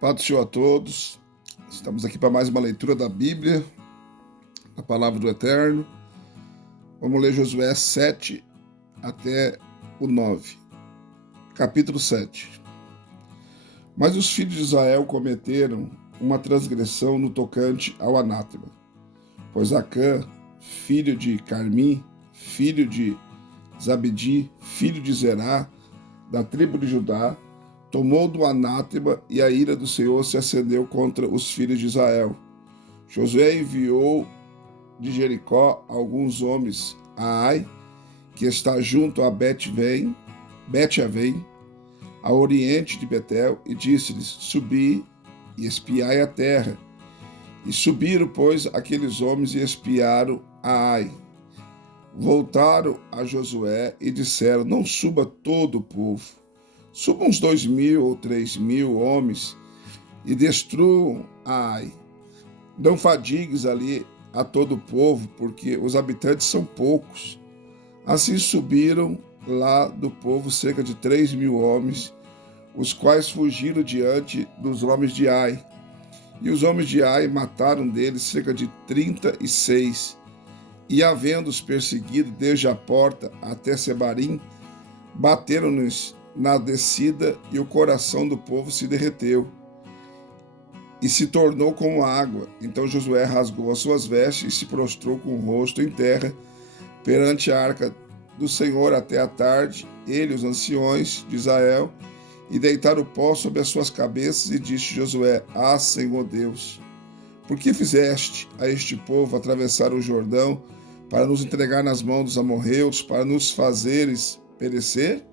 Paz do Senhor a todos. Estamos aqui para mais uma leitura da Bíblia, a Palavra do Eterno. Vamos ler Josué 7 até o 9. Capítulo 7. Mas os filhos de Israel cometeram uma transgressão no tocante ao anátema. Pois Acã, filho de Carmi, filho de Zabdi, filho de Zerá, da tribo de Judá, tomou do anátema, e a ira do Senhor se acendeu contra os filhos de Israel. Josué enviou de Jericó alguns homens a Ai, que está junto a Bet-Avém, a oriente de Betel, e disse-lhes: Subi e espiai a terra. E subiram, pois, aqueles homens e espiaram a Ai. Voltaram a Josué e disseram: Não suba todo o povo. Subam uns 2.000 ou 3.000 homens e destruam a Ai. Não fadigues ali a todo o povo, porque os habitantes são poucos. Assim subiram lá do povo cerca de 3.000 homens, os quais fugiram diante dos homens de Ai. E os homens de Ai mataram deles cerca de 36. E havendo-os perseguido desde a porta até Sebarim, bateram-nos na descida, e o coração do povo se derreteu e se tornou como água. Então Josué rasgou as suas vestes e se prostrou com o rosto em terra perante a arca do Senhor até a tarde, ele e os anciões de Israel, e deitaram o pó sobre as suas cabeças. E disse Josué: Ah, Senhor Deus, por que fizeste a este povo atravessar o Jordão para nos entregar nas mãos dos amorreus, para nos fazeres perecer?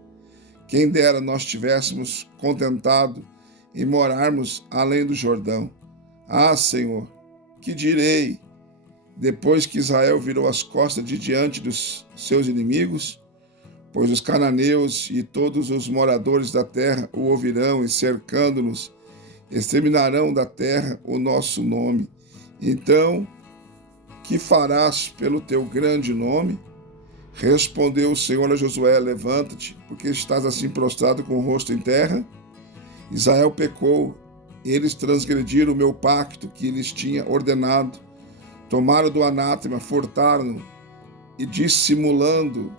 Quem dera nós tivéssemos contentado em morarmos além do Jordão. Ah, Senhor, que direi depois que Israel virou as costas de diante dos seus inimigos? Pois os cananeus e todos os moradores da terra o ouvirão, e cercando-nos, exterminarão da terra o nosso nome. Então, que farás pelo teu grande nome? Respondeu o Senhor a Josué: Levanta-te, porque estás assim prostrado com o rosto em terra. Israel pecou, eles transgrediram o meu pacto que lhes tinha ordenado. Tomaram do anátema, furtaram-no e, dissimulando,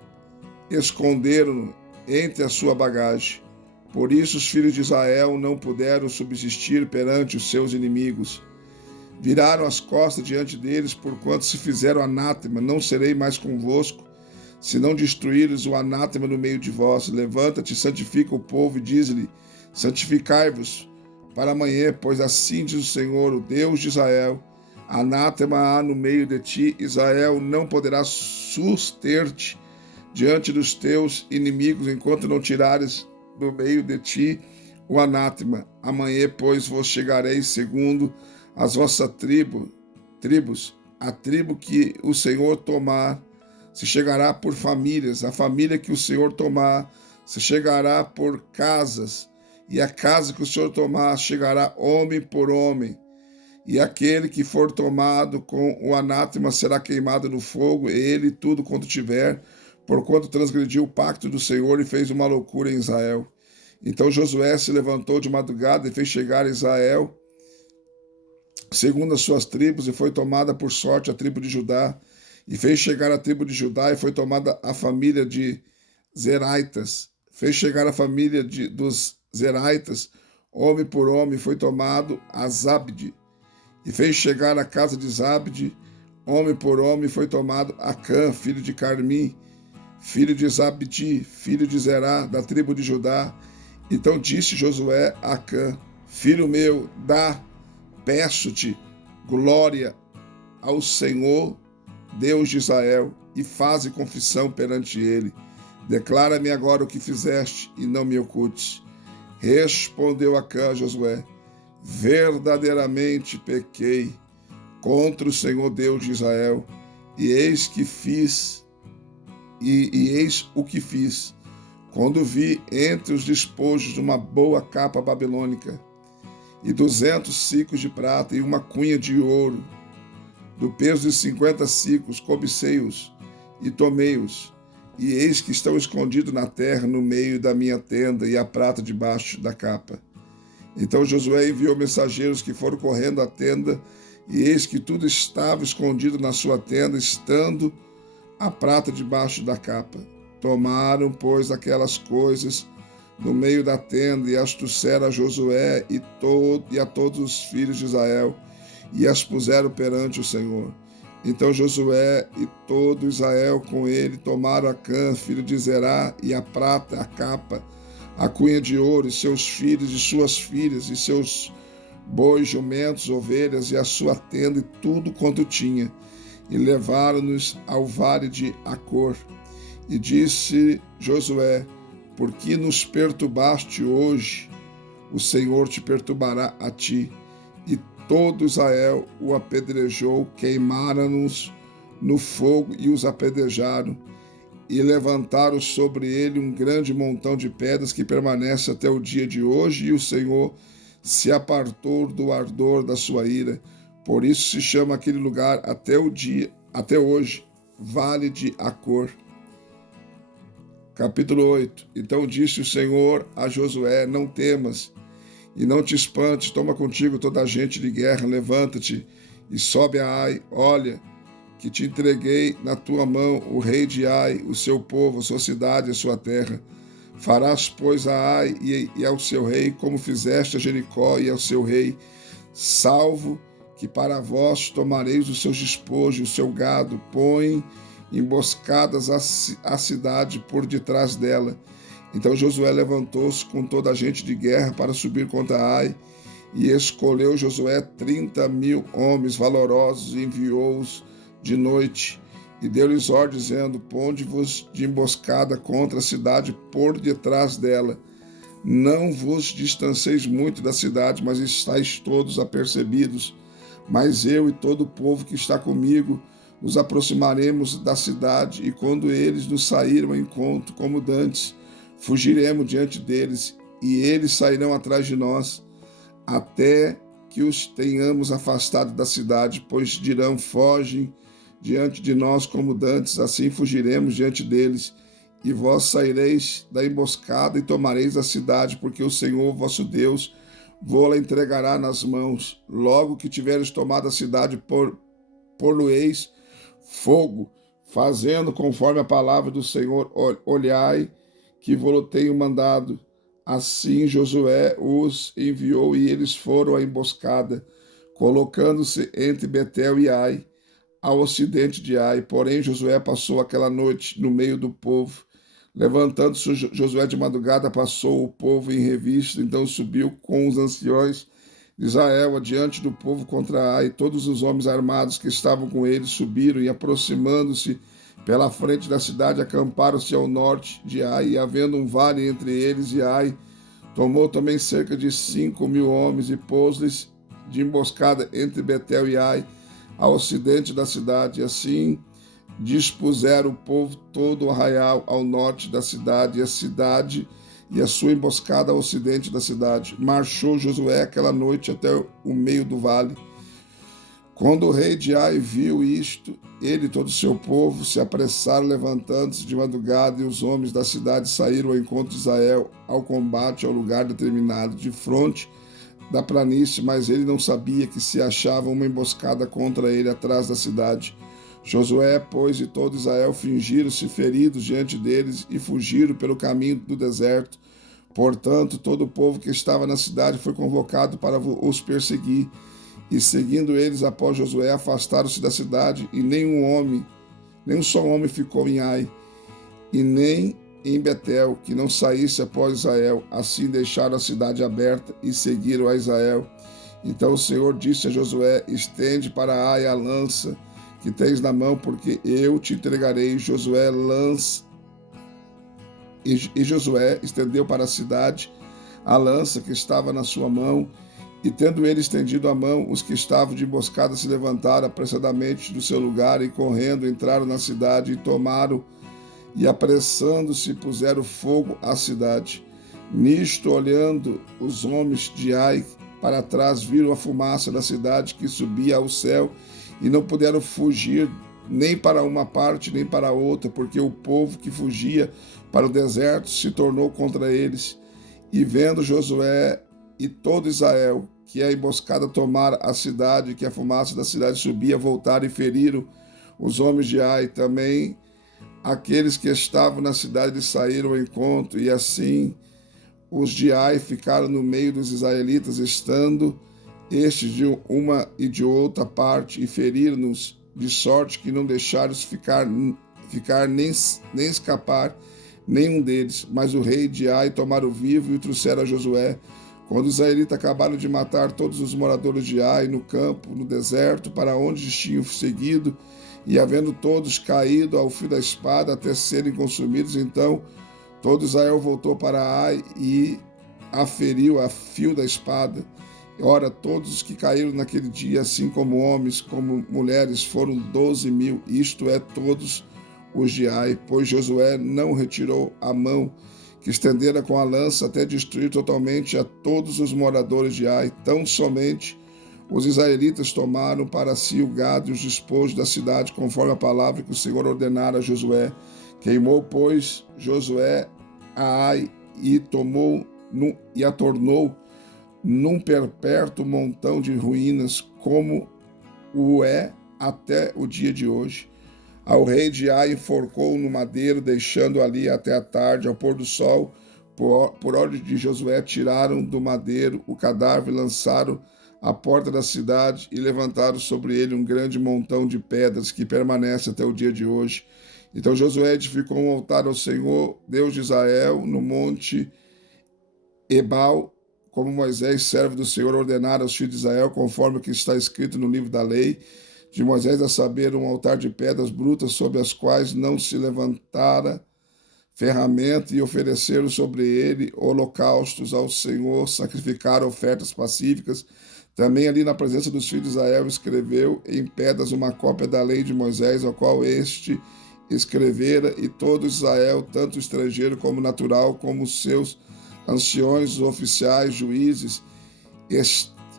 esconderam-no entre a sua bagagem. Por isso os filhos de Israel não puderam subsistir perante os seus inimigos. Viraram as costas diante deles, porquanto se fizeram anátema. Não serei mais convosco, se não destruíres o anátema no meio de vós. Levanta-te, santifica o povo, e diz-lhe: Santificai-vos para amanhã, pois assim diz o Senhor, o Deus de Israel: Anátema há no meio de ti. Israel não poderá suster-te diante dos teus inimigos, enquanto não tirares do meio de ti o anátema. Amanhã, pois, vos chegareis segundo as vossas tribos, a tribo que o Senhor tomar se chegará por famílias, a família que o Senhor tomar se chegará por casas, e a casa que o Senhor tomar chegará homem por homem. E aquele que for tomado com o anátema será queimado no fogo, ele tudo quanto tiver, porquanto transgrediu o pacto do Senhor e fez uma loucura em Israel. Então Josué se levantou de madrugada e fez chegar a Israel segundo as suas tribos, e foi tomada por sorte a tribo de Judá. E fez chegar a tribo de Judá, e foi tomada a família de Zeraitas. Fez chegar a família dos Zeraitas, homem por homem, foi tomado a Zabdi. E fez chegar a casa de Zabdi, homem por homem, foi tomado Acã, filho de Carmi, filho de Zabdi, filho de Zerá, da tribo de Judá. Então disse Josué a Acã: Filho meu, peço-te glória ao Senhor, Deus de Israel, e faze confissão perante ele. Declara-me agora o que fizeste, e não me ocultes. Respondeu Acã a Josué: Verdadeiramente pequei contra o Senhor Deus de Israel, e eis o que fiz, quando vi entre os despojos uma boa capa babilônica, e 200 sicos de prata, e uma cunha de ouro, do peso de 50 sicos, cobicei-os e tomei-os. E eis que estão escondidos na terra, no meio da minha tenda, e a prata debaixo da capa. Então Josué enviou mensageiros que foram correndo à tenda, e eis que tudo estava escondido na sua tenda, estando a prata debaixo da capa. Tomaram, pois, aquelas coisas no meio da tenda, e as trouxeram a Josué e a todos os filhos de Israel, e as puseram perante o Senhor. Então Josué e todo Israel com ele tomaram Acã, filho de Zerá, e a prata, a capa, a cunha de ouro, e seus filhos e suas filhas, e seus bois, jumentos, ovelhas, e a sua tenda, e tudo quanto tinha, e levaram-nos ao vale de Acor. E disse Josué: por que nos perturbaste hoje? O Senhor te perturbará a ti. E todo Israel o apedrejou, queimaram-nos no fogo e os apedrejaram, e levantaram sobre ele um grande montão de pedras que permanece até o dia de hoje, e o Senhor se apartou do ardor da sua ira. Por isso se chama aquele lugar até hoje, Vale de Acor. Capítulo 8. Então disse o Senhor a Josué: não temas e não te espantes, toma contigo toda a gente de guerra, levanta-te e sobe a Ai. Olha, que te entreguei na tua mão o rei de Ai, o seu povo, a sua cidade, a sua terra. Farás, pois, a Ai e ao seu rei, como fizeste a Jericó e ao seu rei, salvo que para vós tomareis os seus despojos, o seu gado, põe emboscadas à cidade por detrás dela. Então Josué levantou-se com toda a gente de guerra para subir contra Ai, e escolheu Josué 30.000 homens valorosos e enviou-os de noite, e deu-lhes ordem, dizendo: ponde-vos de emboscada contra a cidade por detrás dela. Não vos distanceis muito da cidade, mas estáis todos apercebidos. Mas eu e todo o povo que está comigo nos aproximaremos da cidade, e quando eles nos saíram ao encontro, como dantes, fugiremos diante deles, e eles sairão atrás de nós, até que os tenhamos afastado da cidade, pois dirão: fogem diante de nós como dantes, assim fugiremos diante deles, e vós saireis da emboscada e tomareis a cidade, porque o Senhor vosso Deus vou-la entregará nas mãos. Logo que tiveres tomado a cidade, por-lo-eis fogo, fazendo conforme a palavra do Senhor. Olhai, que vos tenho mandado. Assim Josué os enviou, e eles foram à emboscada, colocando-se entre Betel e Ai, ao ocidente de Ai. Porém Josué passou aquela noite no meio do povo. Levantando-se Josué de madrugada, passou o povo em revista. Então subiu com os anciões de Israel adiante do povo contra Ai. Todos os homens armados que estavam com ele subiram, e aproximando-se pela frente da cidade, acamparam-se ao norte de Ai, e havendo um vale entre eles e Ai, tomou também cerca de 5.000 homens, e pôs-lhes de emboscada entre Betel e Ai, ao ocidente da cidade. E assim dispuseram o povo todo o arraial ao norte da cidade, e a cidade e a sua emboscada ao ocidente da cidade. Marchou Josué aquela noite até o meio do vale. Quando o rei de Ai viu isto, ele e todo o seu povo se apressaram, levantando-se de madrugada, e os homens da cidade saíram ao encontro de Israel ao combate ao lugar determinado, de fronte da planície, mas ele não sabia que se achava uma emboscada contra ele atrás da cidade. Josué, pois, e todo Israel fingiram-se feridos diante deles e fugiram pelo caminho do deserto. Portanto, todo o povo que estava na cidade foi convocado para os perseguir. E seguindo eles após Josué, afastaram-se da cidade, e nem um só homem ficou em Ai, e nem em Betel, que não saísse após Israel. Assim deixaram a cidade aberta e seguiram a Israel. Então o Senhor disse a Josué: estende para Ai a lança que tens na mão, porque eu te entregarei. Josué estendeu para a cidade a lança que estava na sua mão, e tendo ele estendido a mão, os que estavam de emboscada se levantaram apressadamente do seu lugar, e correndo entraram na cidade, e tomaram, e apressando-se puseram fogo à cidade. Nisto, olhando os homens de Ai para trás, viram a fumaça da cidade que subia ao céu, e não puderam fugir nem para uma parte nem para outra, porque o povo que fugia para o deserto se tornou contra eles. E vendo Josué e todo Israel, que a emboscada tomara a cidade, que a fumaça da cidade subia, voltaram e feriram os homens de Ai. Também aqueles que estavam na cidade saíram ao encontro, e assim os de Ai ficaram no meio dos israelitas, estando estes de uma e de outra parte, e feriram-nos de sorte que não deixaram ficar nem escapar nenhum deles. Mas o rei de Ai tomaram vivo e o trouxeram a Josué. Quando os israelitas acabaram de matar todos os moradores de Ai no campo, no deserto, para onde tinham seguido, e havendo todos caído ao fio da espada até serem consumidos, então todo Israel voltou para Ai e a feriu a fio da espada. Ora, todos os que caíram naquele dia, assim como homens, como mulheres, foram 12.000, isto é, todos os de Ai, pois Josué não retirou a mão que estendera com a lança até destruir totalmente a todos os moradores de Ai. Tão somente os israelitas tomaram para si o gado e os despojos da cidade, conforme a palavra que o Senhor ordenara a Josué. Queimou, pois, Josué a Ai e a tornou num perpétuo montão de ruínas, como o é até o dia de hoje. Ao rei de Ai enforcou no madeiro, deixando ali até a tarde. Ao pôr do sol, por ordem de Josué, tiraram do madeiro o cadáver, lançaram à porta da cidade e levantaram sobre ele um grande montão de pedras que permanece até o dia de hoje. Então Josué edificou um altar ao Senhor, Deus de Israel, no monte Ebal, como Moisés, servo do Senhor, ordenara aos filhos de Israel, conforme o que está escrito no livro da lei de Moisés, a saber, um altar de pedras brutas sobre as quais não se levantara ferramenta, e ofereceram sobre ele holocaustos ao Senhor, sacrificaram ofertas pacíficas. Também ali na presença dos filhos de Israel escreveu em pedras uma cópia da lei de Moisés, a qual este escrevera, e todo Israel, tanto estrangeiro como natural, como os seus anciões, oficiais, juízes,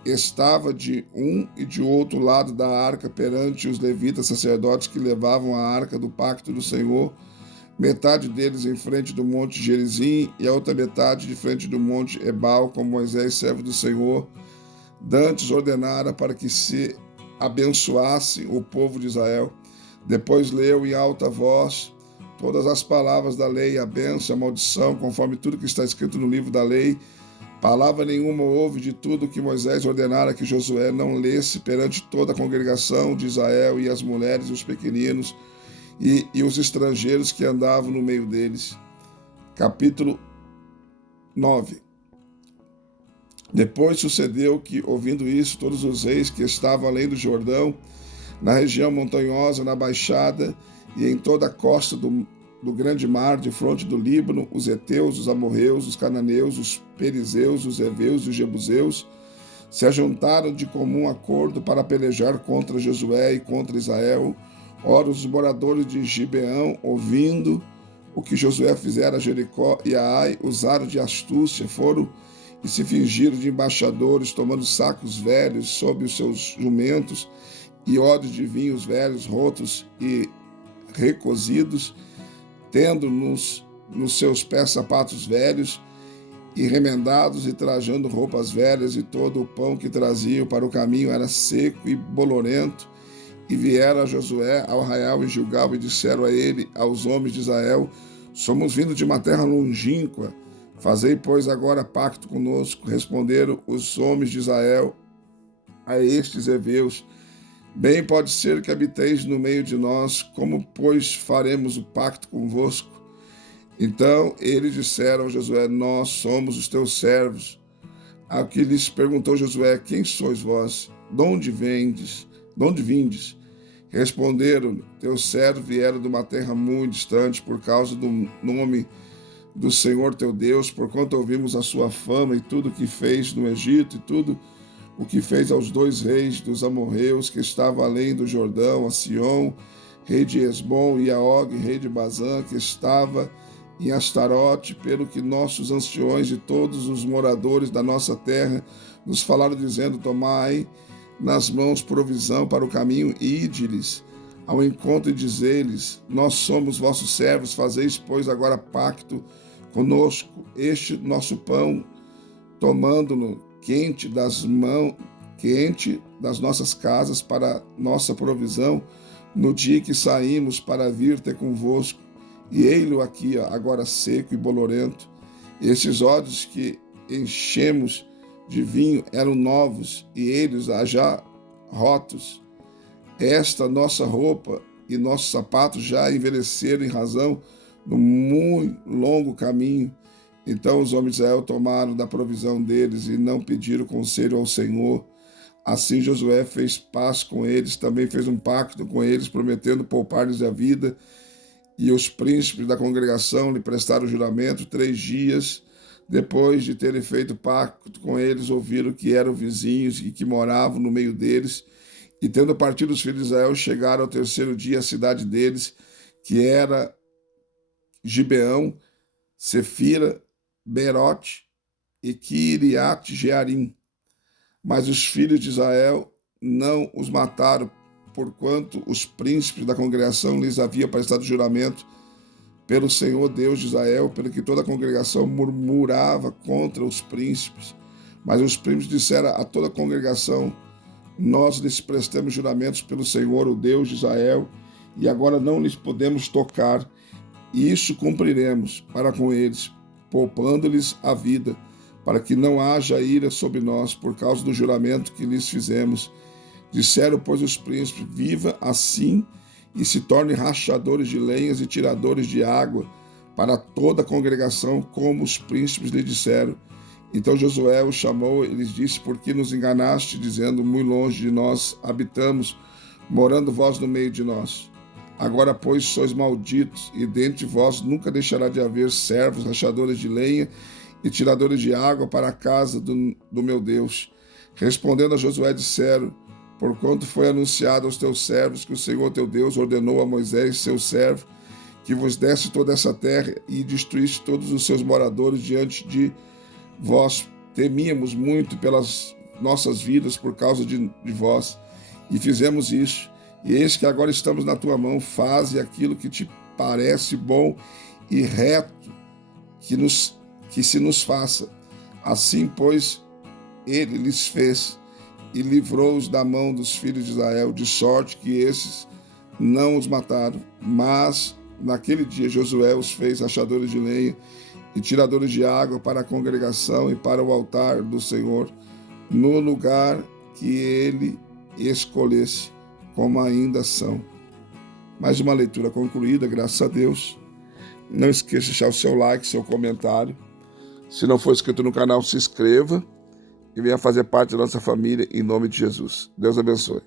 estava de um e de outro lado da arca perante os levitas sacerdotes que levavam a arca do pacto do Senhor, metade deles em frente do monte Gerizim e a outra metade de frente do monte Ebal, como Moisés, servo do Senhor, dantes ordenara para que se abençoasse o povo de Israel. Depois leu em alta voz todas as palavras da lei, a bênção, a maldição, conforme tudo que está escrito no livro da lei. Palavra nenhuma houve de tudo que Moisés ordenara que Josué não lesse perante toda a congregação de Israel, e as mulheres e os pequeninos e os estrangeiros que andavam no meio deles. Capítulo 9. Depois sucedeu que, ouvindo isso, todos os reis que estavam além do Jordão, na região montanhosa, na baixada e em toda a costa do grande mar, de fronte do Líbano, os heteus, os amorreus, os cananeus, os perizeus, os heveus e os jebuseus, se ajuntaram de comum acordo para pelejar contra Josué e contra Israel. Ora, os moradores de Gibeão, ouvindo o que Josué fizera a Jericó e a Ai, usaram de astúcia, foram e se fingiram de embaixadores, tomando sacos velhos sob os seus jumentos e odres de vinhos velhos, rotos e recozidos, tendo nos seus pés sapatos velhos e remendados, e trajando roupas velhas, e todo o pão que traziam para o caminho era seco e bolorento. E vieram a Josué ao arraial em Gilgal, e disseram a ele, aos homens de Israel: somos vindos de uma terra longínqua, fazei, pois, agora pacto conosco. Responderam os homens de Israel a estes heveus: bem pode ser que habiteis no meio de nós, como, pois, faremos o pacto convosco? Então eles disseram a Josué: nós somos os teus servos. Ao que lhes perguntou Josué: quem sois vós? De onde vindes? Responderam: teus servos vieram de uma terra muito distante, por causa do nome do Senhor teu Deus, porquanto ouvimos a sua fama e tudo o que fez no Egito, e tudo o que fez aos 2 reis dos amorreus que estavam além do Jordão, a Sion, rei de Esbom, e a Og, rei de Bazã, que estava em Astarote, pelo que nossos anciões e todos os moradores da nossa terra nos falaram, dizendo: tomai nas mãos provisão para o caminho, e ide-lhes ao encontro, e dizer-lhes: nós somos vossos servos, fazeis, pois, agora pacto conosco. Este nosso pão, tomando-no quente das nossas casas para nossa provisão, no dia que saímos para vir ter convosco, e ei-lo aqui, agora seco e bolorento. Esses odres que enchemos de vinho eram novos, e eles já rotos. Esta nossa roupa e nossos sapatos já envelheceram em razão do muito longo caminho. Então os homens de Israel tomaram da provisão deles e não pediram conselho ao Senhor. Assim Josué fez paz com eles, também fez um pacto com eles, prometendo poupar-lhes a vida. E os príncipes da congregação lhe prestaram juramento. 3 dias depois de terem feito pacto com eles, ouviram que eram vizinhos e que moravam no meio deles. E tendo partido os filhos de Israel, chegaram ao 3º dia à cidade deles, que era Gibeão, Sefira, Berote e Quiriate-Jearim. Mas os filhos de Israel não os mataram, porquanto os príncipes da congregação lhes haviam prestado juramento pelo Senhor Deus de Israel, pelo que toda a congregação murmurava contra os príncipes. Mas os príncipes disseram a toda a congregação: nós lhes prestamos juramentos pelo Senhor, o Deus de Israel, e agora não lhes podemos tocar. E isso cumpriremos para com eles, poupando-lhes a vida, para que não haja ira sobre nós por causa do juramento que lhes fizemos. Disseram, pois, os príncipes: viva assim e se torne rachadores de lenhas e tiradores de água para toda a congregação, como os príncipes lhe disseram. Então Josué os chamou e lhes disse: por que nos enganaste, dizendo, muito longe de nós habitamos, morando vós no meio de nós? Agora, pois, sois malditos, e dentre vós nunca deixará de haver servos, rachadores de lenha e tiradores de água para a casa do meu Deus. Respondendo a Josué, disseram: porquanto foi anunciado aos teus servos que o Senhor teu Deus ordenou a Moisés, seu servo, que vos desse toda essa terra e destruísse todos os seus moradores diante de vós. Temíamos muito pelas nossas vidas por causa de vós, e fizemos isso. E eis que agora estamos na tua mão. Faze aquilo que te parece bom e reto, que se nos faça. Assim, pois, ele lhes fez e livrou-os da mão dos filhos de Israel, de sorte que esses não os mataram. Mas naquele dia Josué os fez rachadores de lenha e tiradores de água para a congregação e para o altar do Senhor, no lugar que ele escolhesse, como ainda são. Mais uma leitura concluída, graças a Deus. Não esqueça de deixar o seu like, seu comentário. Se não for inscrito no canal, se inscreva e venha fazer parte da nossa família, em nome de Jesus. Deus abençoe.